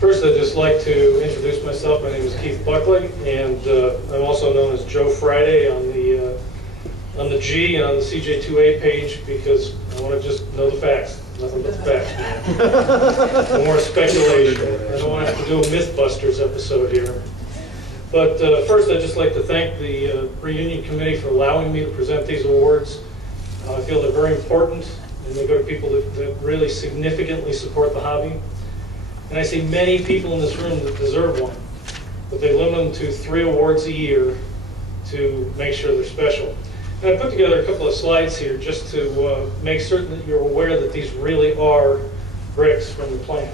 First, I'd just like to introduce myself. My name is Keith Buckley, and I'm also known as Joe Friday on the G and on the CJ2A page because I want to just know the facts. Nothing but the facts. No more speculation. I don't want to have to do a Mythbusters episode here. But first, I'd just like to thank the reunion committee for allowing me to present these awards. I feel they're very important, and they go to people that really significantly support the hobby. And I see many people in this room that deserve one, but they limit them to 3 awards a year to make sure they're special. And I put together a couple of slides here just to make certain that you're aware that these really are bricks from the plant.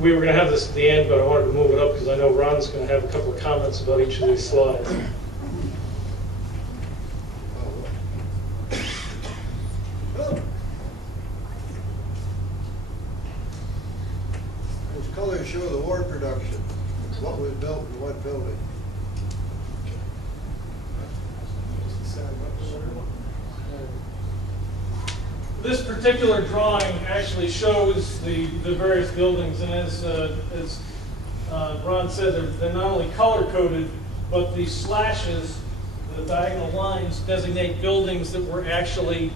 We were going to have this at the end, but I wanted to move it up because I know Ron's going to have a couple of comments about each of these slides. Those colors show the war production. What was built in what building? This particular drawing actually shows the various buildings, and as Ron said, they're not only color-coded, but the slashes, the diagonal lines, designate buildings that were actually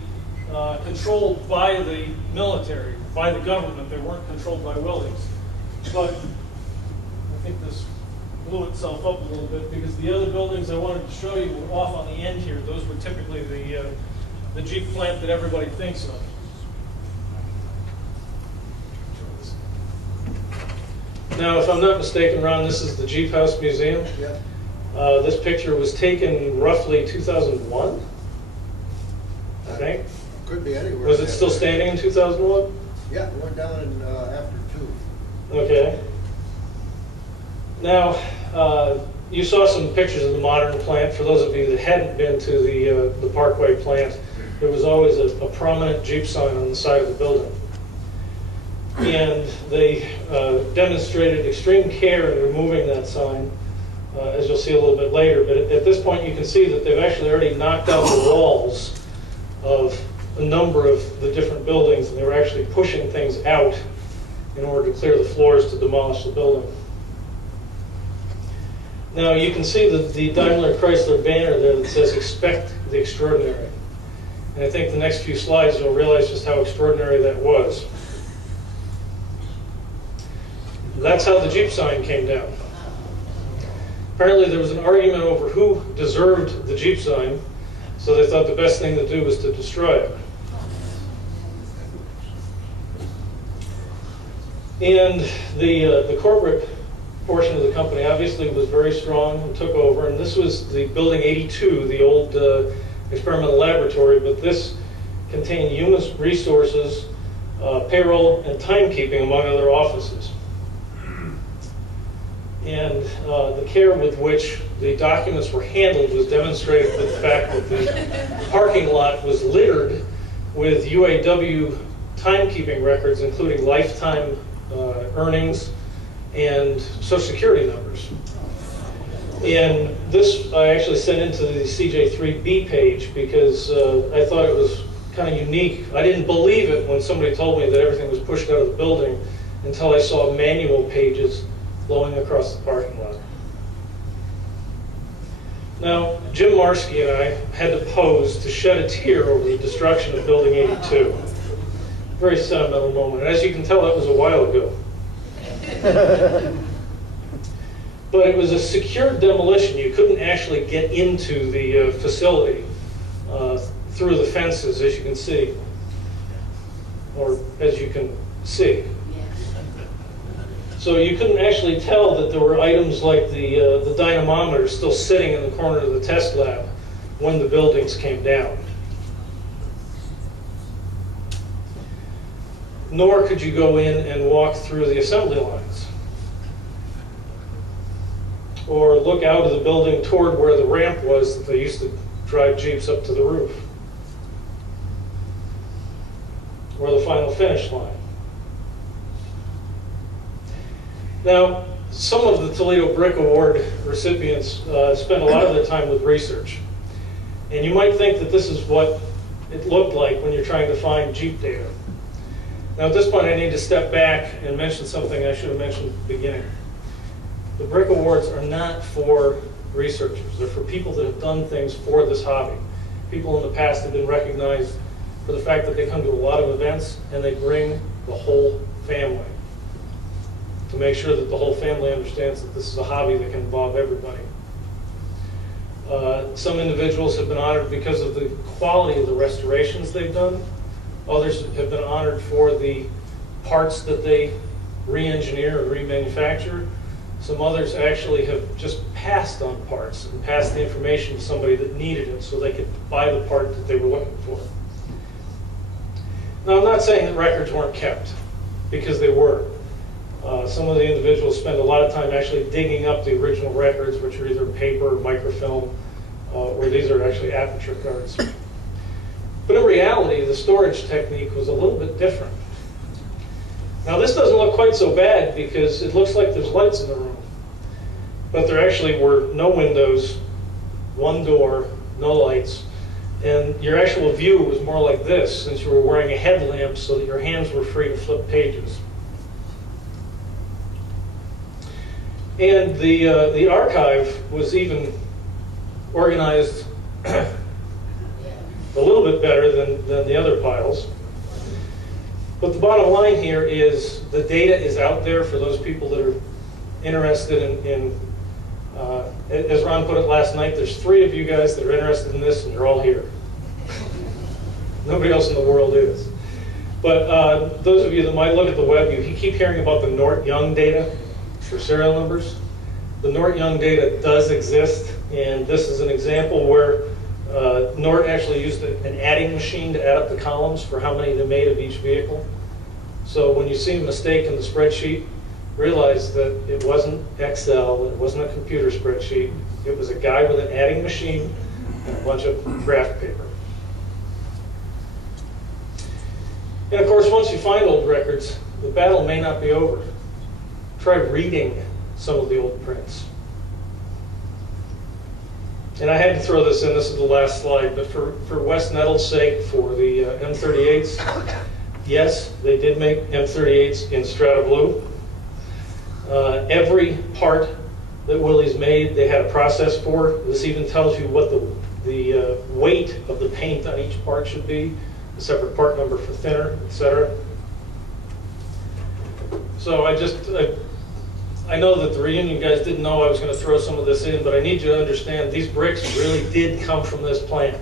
controlled by the military, by the government. They weren't controlled by Willys. But I think this blew itself up a little bit because the other buildings I wanted to show you were off on the end here. Those were typically the Jeep plant that everybody thinks of. Now, if I'm not mistaken, Ron, this is the Jeep House Museum. Yeah. This picture was taken roughly 2001, I think. Could be anywhere. Was it still standing in 2001? Yeah, it went down in, after 2. Okay. Now, you saw some pictures of the modern plant. For those of you that hadn't been to the Parkway plant, there was always a prominent Jeep sign on the side of the building. And they demonstrated extreme care in removing that sign, as you'll see a little bit later. But at this point, you can see that they've actually already knocked out the walls of a number of the different buildings, and they were actually pushing things out in order to clear the floors to demolish the building. Now, you can see the Daimler Chrysler banner there that says, "Expect the extraordinary." And I think the next few slides you'll realize just how extraordinary that was. That's how the Jeep sign came down. Apparently there was an argument over who deserved the Jeep sign, so they thought the best thing to do was to destroy it. And the corporate portion of the company obviously was very strong and took over, and this was the Building 82, the old experimental laboratory, but this contained human resources, payroll, and timekeeping, among other offices. And the care with which the documents were handled was demonstrated with the fact that the parking lot was littered with UAW timekeeping records, including lifetime earnings and Social Security numbers. And this I actually sent into the CJ3B page because I thought it was kind of unique. I didn't believe it when somebody told me that everything was pushed out of the building until I saw manual pages flowing across the parking lot. Now, Jim Marski and I had to pose to shed a tear over the destruction of Building 82. Very sentimental moment. As you can tell, that was a while ago. But it was a secured demolition. You couldn't actually get into the facility through the fences, as you can see, or as you can see. So you couldn't actually tell that there were items like the dynamometer still sitting in the corner of the test lab when the buildings came down. Nor could you go in and walk through the assembly lines or look out of the building toward where the ramp was that they used to drive Jeeps up to the roof, or the final finish line. Now, some of the Toledo Brick Award recipients spend a lot of their time with research. And you might think that this is what it looked like when you're trying to find Jeep data. Now at this point I need to step back and mention something I should have mentioned at the beginning. The Brick Awards are not for researchers. They're for people that have done things for this hobby. People in the past have been recognized for the fact that they come to a lot of events and they bring the whole family to make sure that the whole family understands that this is a hobby that can involve everybody. Some individuals have been honored because of the quality of the restorations they've done. Others have been honored for the parts that they re-engineer or remanufacture. Some others actually have just passed on parts and passed the information to somebody that needed it so they could buy the part that they were looking for. Now, I'm not saying that records weren't kept, because they were. Some of the individuals spend a lot of time actually digging up the original records, which are either paper or microfilm, or these are actually aperture cards. But in reality, the storage technique was a little bit different. Now, this doesn't look quite so bad because it looks like there's lights in the room. But there actually were no windows, one door, no lights, and your actual view was more like this, since you were wearing a headlamp so that your hands were free to flip pages. And the archive was even organized a little bit better than the other piles. But the bottom line here is the data is out there for those people that are interested in as Ron put it last night, there's 3 of you guys that are interested in this and you're all here. Nobody else in the world is. But those of you that might look at the web, you keep hearing about the Nort-Young data for serial numbers. The Nort-Young data does exist, and this is an example where Nort actually used an adding machine to add up the columns for how many they made of each vehicle. So when you see a mistake in the spreadsheet, realize that it wasn't Excel, it wasn't a computer spreadsheet, it was a guy with an adding machine and a bunch of graph paper. And of course, once you find old records, the battle may not be over. Try reading some of the old prints. And I had to throw this in, this is the last slide, but for Wes Nettle's sake, for the M38s, yes, they did make M38s in Strata Blue. Every part that Willys made, they had a process for. This even tells you what the weight of the paint on each part should be, a separate part number for thinner, etc. So I know that the reunion guys didn't know I was going to throw some of this in, but I need you to understand these bricks really did come from this plant.